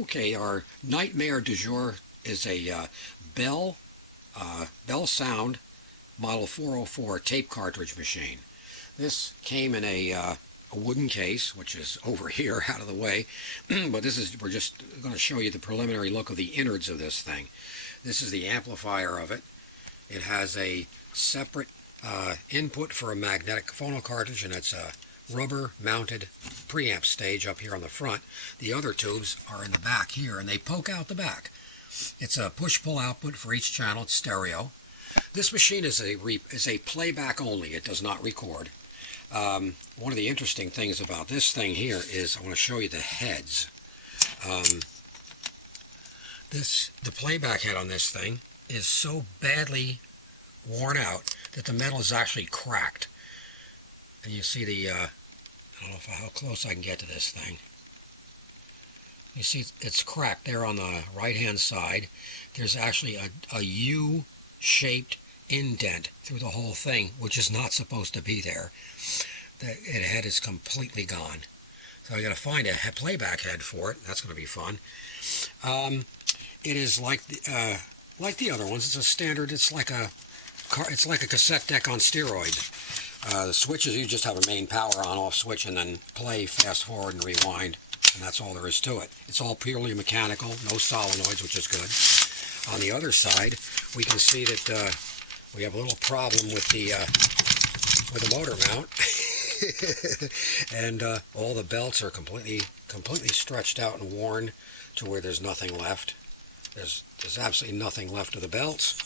Okay, our nightmare du jour is a Bell Bell Sound Model 404 tape cartridge machine. This came in a wooden case, which is over here out of the way, but we're just going to show you the preliminary look of the innards of this thing. This is the amplifier of it. It has a separate input for a magnetic phono cartridge, and it's a rubber-mounted preamp stage up here on the front. The other tubes are in the back here, and they poke out the back. It's a push-pull output for each channel. It's stereo. This machine is a playback only. It does not record. One of the interesting things about this thing here is I want to show you the heads. The playback head on this thing is so badly worn out that the metal is actually cracked. And you see the, I don't know how close I can get to this thing. You see it's cracked there on the right-hand side. There's actually a U-shaped indent through the whole thing, which is not supposed to be there. The head is completely gone. So I got to find a playback head for it. That's going to be fun. It is like the other ones. It's a standard. It's like a cassette deck on steroids. The switches, you just have a main power on-off switch and then play, fast forward, and rewind, and that's all there is to it. It's all purely mechanical, no solenoids, which is good. On the other side, we can see that we have a little problem with the motor mount, and all the belts are completely stretched out and worn to where there's nothing left. There's absolutely nothing left of the belts.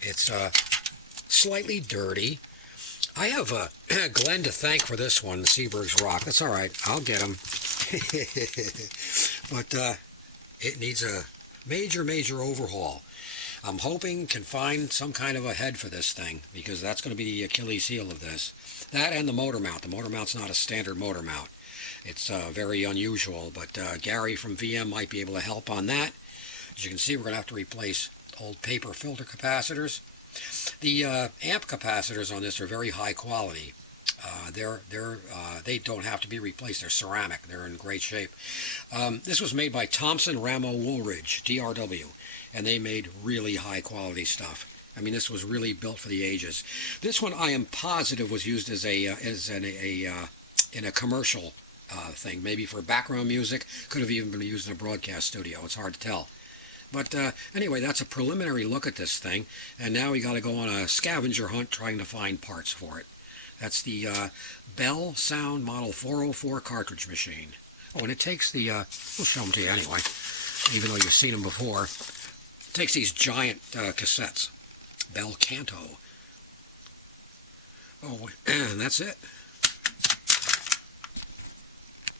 It's slightly dirty. I have Glenn to thank for this one, the Seaberg's Rock. That's all right. I'll get him. But it needs a major overhaul. I'm hoping can find some kind of a head for this thing, because that's going to be the Achilles heel of this. That and the motor mount. The motor mount's not a standard motor mount. It's very unusual, but Gary from VM might be able to help on that. As you can see, we're going to have to replace old paper filter capacitors. The amp capacitors on this are very high quality. They don't have to be replaced. They're ceramic. They're in great shape. This was made by Thompson Ramo Woolridge, DRW, and they made really high quality stuff. I mean, this was really built for the ages. This one, I am positive, was used in a commercial thing, maybe for background music. Could have even been used in a broadcast studio. It's hard to tell. But anyway, that's a preliminary look at this thing, and now we got to go on a scavenger hunt trying to find parts for it. That's the Bell Sound Model 404 cartridge machine. Oh, and it takes the, we'll show them to you anyway, even though you've seen them before. It takes these giant cassettes, Bell Canto. Oh, and that's it.